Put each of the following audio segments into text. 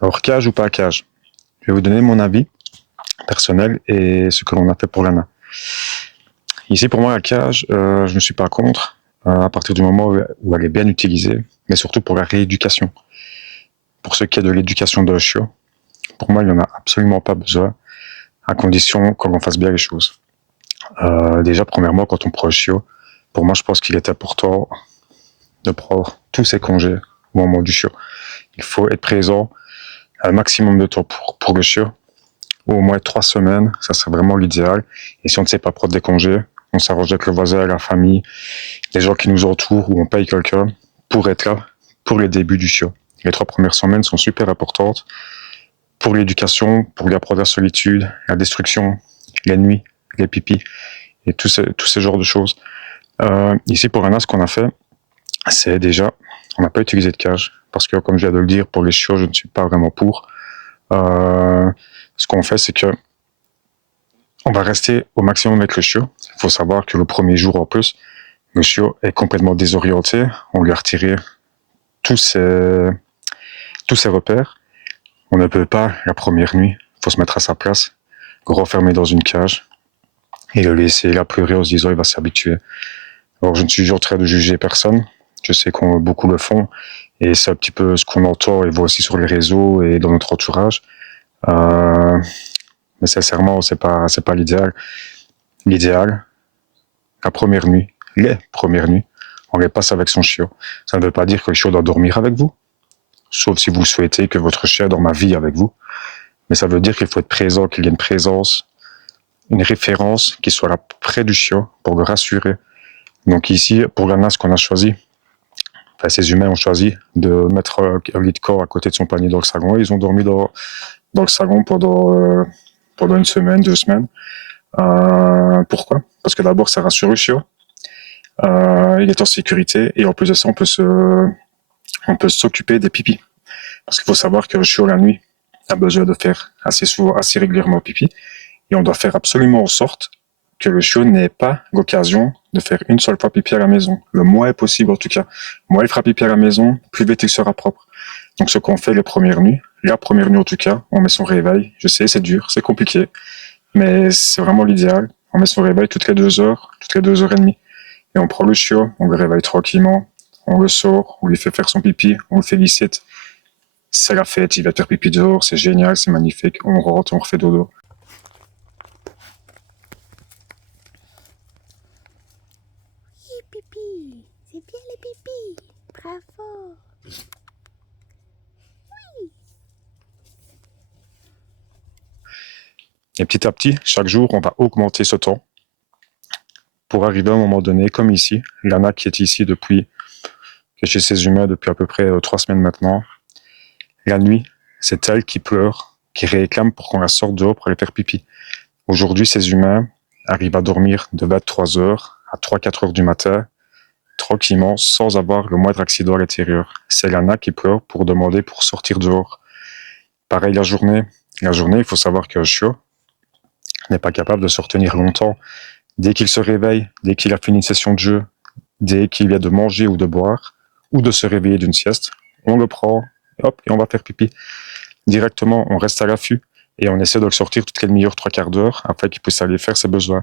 Alors, cage ou pas cage? Je vais vous donner mon avis personnel et ce que l'on a fait pour Lana. Ici, pour moi, la cage, je ne suis pas contre, à partir du moment où elle est bien utilisée, mais surtout pour la rééducation. Pour ce qui est de l'éducation de chiot, pour moi, il n'y en a absolument pas besoin, à condition que l'on fasse bien les choses. Déjà, premièrement, quand on prend le chiot, pour moi, je pense qu'il est important de prendre tous ses congés au moment du chiot. Il faut être présent un maximum de temps pour le chiot, au moins 3 semaines, ça serait vraiment l'idéal. Et si on ne sait pas prendre des congés, on s'arrange avec le voisin, la famille, les gens qui nous entourent, ou on paye quelqu'un pour être là pour les débuts du chiot. Les 3 premières semaines sont super importantes pour l'éducation, pour lui apprendre la solitude, la destruction, les nuits, les pipis, et tous ces genres de choses. Ici, pour Anna, ce qu'on a fait, c'est déjà, on n'a pas utilisé de cage, parce que, comme je viens de le dire, pour les chiots, je ne suis pas vraiment pour. Ce qu'on fait, c'est que on va rester au maximum avec le chiot. Il faut savoir que le premier jour en plus, le chiot est complètement désorienté. On lui a retiré tous ses repères. On ne peut pas, la première nuit, il faut se mettre à sa place, le renfermer dans une cage et le laisser là pleurer en se disant il va s'habituer. Alors je ne suis en train de juger personne. Je sais qu'on beaucoup le font et c'est un petit peu ce qu'on entend et voit aussi sur les réseaux et dans notre entourage. Mais sincèrement, c'est pas l'idéal. L'idéal, la première nuit, les premières nuits, on les passe avec son chiot. Ça ne veut pas dire que le chiot doit dormir avec vous, sauf si vous souhaitez que votre chien dorme à vie avec vous. Mais ça veut dire qu'il faut être présent, qu'il y ait une présence, une référence qui soit là près du chiot pour le rassurer. Donc ici, pour Lana, ce qu'on a choisi, enfin ces humains ont choisi de mettre un lit de corps à côté de son panier dans le salon. Et ils ont dormi dans le salon pendant 1 semaine, 2 semaines. Pourquoi? Parce que d'abord, ça rassure le chiot. Il est en sécurité et en plus de ça, on peut s'occuper des pipis. Parce qu'il faut savoir que le chiot, la nuit, a besoin de faire assez souvent, assez régulièrement pipi. Et on doit faire absolument en sorte que le chiot n'ait pas l'occasion de faire une seule fois pipi à la maison. Le moins possible en tout cas. Moins il fera pipi à la maison, plus vite il sera propre. Donc ce qu'on fait les premières nuits, la première nuit en tout cas, on met son réveil. Je sais, c'est dur, c'est compliqué, mais c'est vraiment l'idéal. On met son réveil toutes les 2 heures, toutes les 2 heures et demie. Et on prend le chiot, on le réveille tranquillement, on le sort, on lui fait faire son pipi, on le félicite. C'est la fête, il va faire pipi dehors, c'est génial, c'est magnifique. On rentre, on refait dodo. Oui, pipi. C'est bien les pipis. Bravo. Et petit à petit, chaque jour, on va augmenter ce temps pour arriver à un moment donné, comme ici, Lana qui est ici qui est chez ces humains depuis à peu près 3 semaines maintenant. La nuit, c'est elle qui pleure, qui réclame pour qu'on la sorte dehors pour aller faire pipi. Aujourd'hui, ces humains arrivent à dormir de 23 heures à 3-4 heures du matin, tranquillement, sans avoir le moindre accident à l'intérieur. C'est Lana qui pleure pour demander pour sortir dehors. Pareil la journée. La journée, il faut savoir qu'un chiot n'est pas capable de se retenir longtemps. Dès qu'il se réveille, dès qu'il a fini une session de jeu, dès qu'il vient de manger ou de boire, ou de se réveiller d'une sieste, on le prend, hop, et on va faire pipi. Directement, on reste à l'affût et on essaie de le sortir toutes les demi-heures, 3 quarts d'heure, afin qu'il puisse aller faire ses besoins.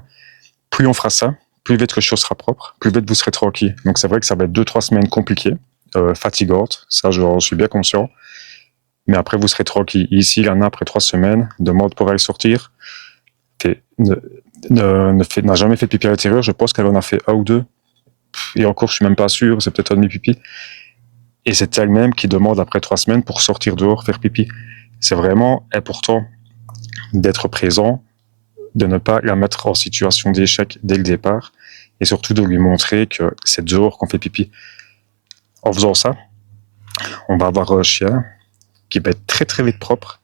Plus on fera ça, plus vite le chiot sera propre, plus vite vous serez tranquille. Donc c'est vrai que ça va être 2-3 semaines compliquées, fatigantes, ça j'en suis bien conscient. Mais après, vous serez tranquille. Ici, Lana, après 3 semaines, demande pour aller sortir. N'a jamais fait pipi à l'intérieur. Je pense qu'elle en a fait 1 ou 2. Et encore, je suis même pas sûr. C'est peut-être un demi-pipi. Et c'est elle-même qui demande après 3 semaines pour sortir dehors, faire pipi. C'est vraiment important d'être présent, de ne pas la mettre en situation d'échec dès le départ. Et surtout de lui montrer que c'est dehors qu'on fait pipi. En faisant ça, on va avoir un chien qui va être très très vite propre,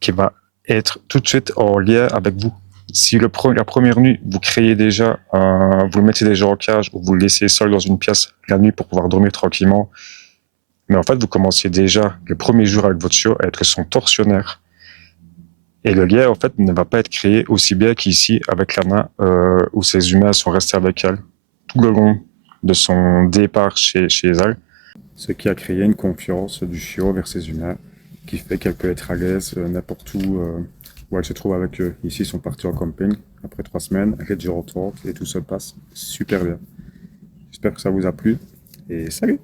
qui va être tout de suite en lien avec vous. Si la première nuit, vous créez déjà, vous le mettez déjà en cage ou vous le laissez seul dans une pièce la nuit pour pouvoir dormir tranquillement, mais en fait, vous commencez déjà le premier jour avec votre chiot à être son tortionnaire. Et le lien, en fait, ne va pas être créé aussi bien qu'ici avec Lana, où ces humains sont restés avec elle tout le long de son départ chez elle. Ce qui a créé une confiance du chiot vers ces humains qui fait qu'elle peut être à l'aise n'importe où elle se trouve avec eux. Ici, ils sont partis en camping après 3 semaines, avec du retour et tout se passe super bien. J'espère que ça vous a plu et salut!